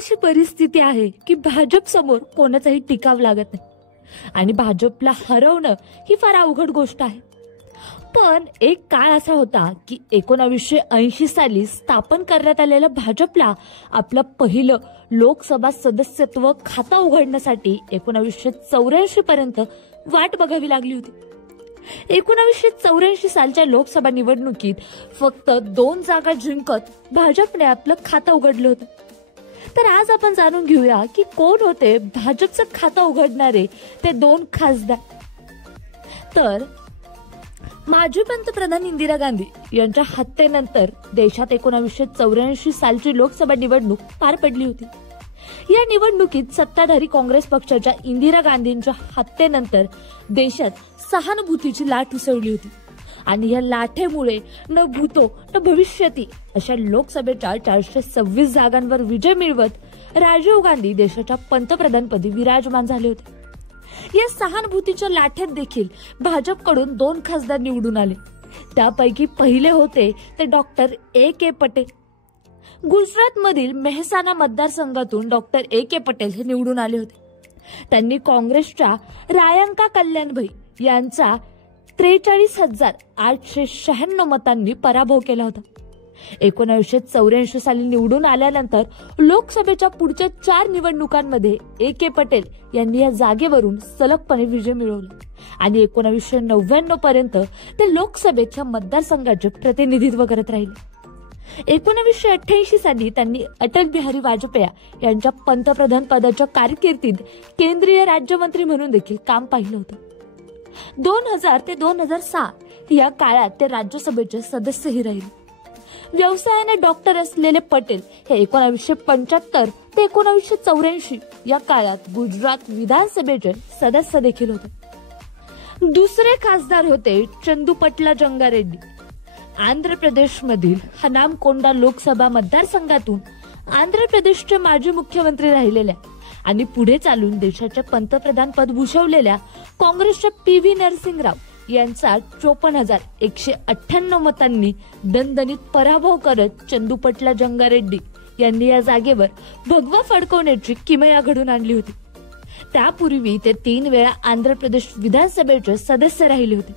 अशी परिस्थिती आहे की भाजप समोर कोणाचाही टिकाव लागत नाही आणि भाजपला हरवणं ही फार अवघड गोष्ट आहे. पण एक काळ असा होता की 1980 साली स्थापन करण्यात आलेल्या भाजपला आपलं पहिलं लोकसभा सदस्यत्व खातं उघडण्यासाठी 1984 पर्यंत वाट बघावी लागली होती. 1984 सालच्या लोकसभा निवडणुकीत फक्त 2 जागा जिंकत भाजपने आपलं खातं उघडलं होतं. तर आज आपण जाणून घेऊया की कोण होते भाजपचं खातं उघडणारे ते 2 खासदार. तर माजी पंतप्रधान इंदिरा गांधी यांच्या हत्येनंतर देशात 1984 सालची लोकसभा निवडणूक पार पडली होती. या निवडणुकीत सत्ताधारी काँग्रेस पक्षाच्या इंदिरा गांधींच्या हत्येनंतर देशात सहानुभूतीची लाट उसळली होती आणि या लाटेमुळे न भूतो न भविष्यती अशा लोकसभेच्या 426 जागांवर विजय मिळवत राजीव गांधी देशाच्या पंतप्रधानपदी विराजमान झाले होते. या सहानुभूतीच्या लाटेत देखील भाजपकडून 2 खासदार निवडून आले. त्यापैकी पहिले होते ते डॉक्टर A.K. पटेल. गुजरातमधील मेहसाणा मतदारसंघातून डॉक्टर A.K. पटेल हे निवडून आले होते. त्यांनी काँग्रेसच्या रायांका कल्याणभाई यांचा 43,896 मतांनी पराभव केला होता. 1984 साली निवडून आल्यानंतर लोकसभेच्या पुढच्या 4 निवडणुकांमध्ये A.K. पटेल यांनी या जागेवरून सलगपणे विजय मिळवला आणि 1999 पर्यंत ते लोकसभेच्या मतदारसंघाचे प्रतिनिधित्व करत राहिले. 1988 साली त्यांनी अटल बिहारी वाजपेयी यांच्या पंतप्रधान पदाच्या कारकिर्दीत केंद्रीय राज्यमंत्री म्हणून देखील काम पाहिलं होतं. 2000 ते 2006 या काळात ते राज्यसभेचे सदस्यही राहिले. व्यवसायाने डॉक्टर असलेले पटेल हे 1975 ते 1984 या काळात गुजरात विधानसभेचे सदस्य देखील होते. दुसरे खासदार होते चंदुपट्ला जंगारेड्डी. आंध्र प्रदेशमधील हनामकोंडा लोकसभा मतदारसंघातून आंध्र प्रदेशचे माजी मुख्यमंत्री राहिलेल्या आणि पुढे चालून देशाचे पंतप्रधान पद भूषवलेल्या काँग्रेसच्या PV नरसिंहराव यांचा 54,198 मतांनी दणदणीत पराभव करत चंदुपट्ला जंगारेड्डी यांनी या जागेवर भगवा फडकवण्याची किमया घडून आणली होती. त्यापूर्वी ते 3 वेळा आंध्र प्रदेश विधानसभेचे सदस्य राहिले होते.